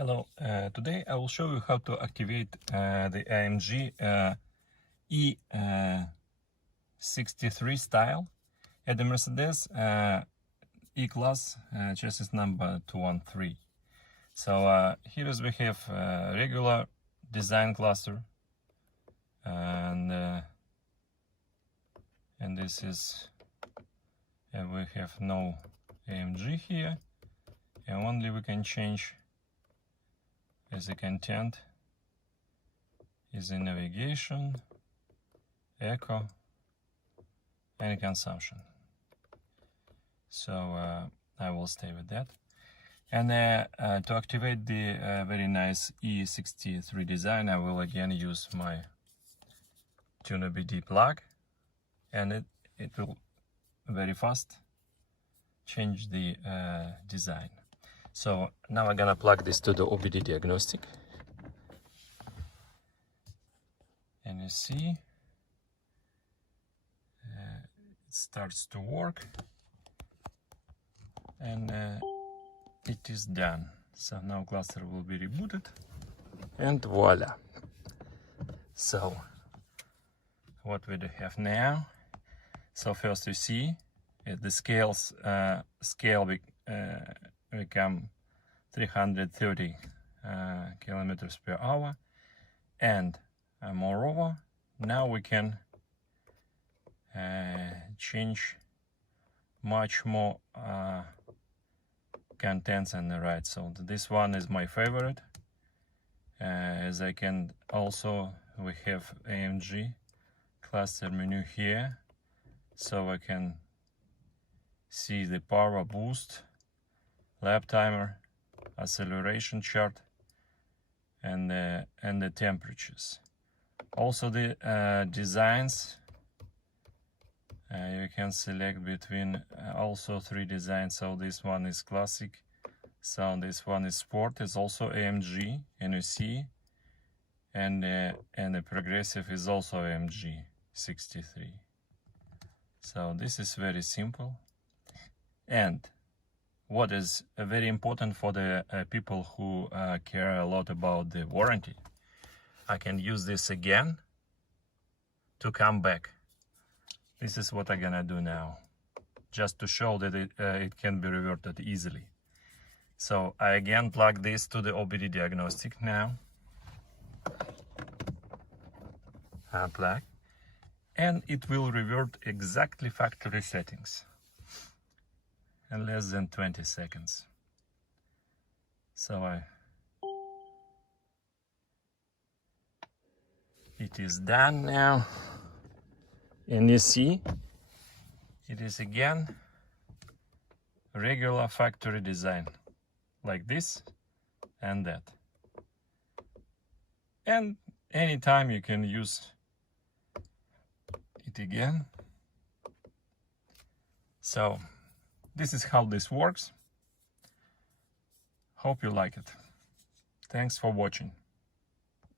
Hello, today I will show you how to activate the AMG E63 style at the Mercedes E-Class chassis number 213. So here is we have regular design cluster, and this is we have no AMG here, and only we can change as a content is in navigation, eco, and consumption. So I will stay with that. And to activate the very nice E63 design, I will again use my tuner BD plug, and it will very fast change the design. So now I'm gonna plug this to the OBD diagnostic, and you see it starts to work, and it is done. So now cluster will be rebooted, and voila. So what we do have now? So first you see the scale become 330 kilometers per hour, and moreover now we can change much more contents on the right. So this one is my favorite, as I can also, we have AMG cluster menu here, so I can see the power boost, lap timer, acceleration chart, and the temperatures. Also the designs, you can select between also 3 designs. So this one is classic, so this one is sport, is also AMG, and you see, and the progressive is also AMG 63. So this is very simple. And what is very important for the people who care a lot about the warranty, I can use this again to come back. This is what I'm gonna do now, just to show that it can be reverted easily. So I again plug this to the OBD diagnostic now. Unplug, and it will revert exactly factory settings in less than 20 seconds. So it is done now, and you see it is again regular factory design, like this and that. And anytime you can use it again. So this is how this works. Hope you like it. Thanks for watching.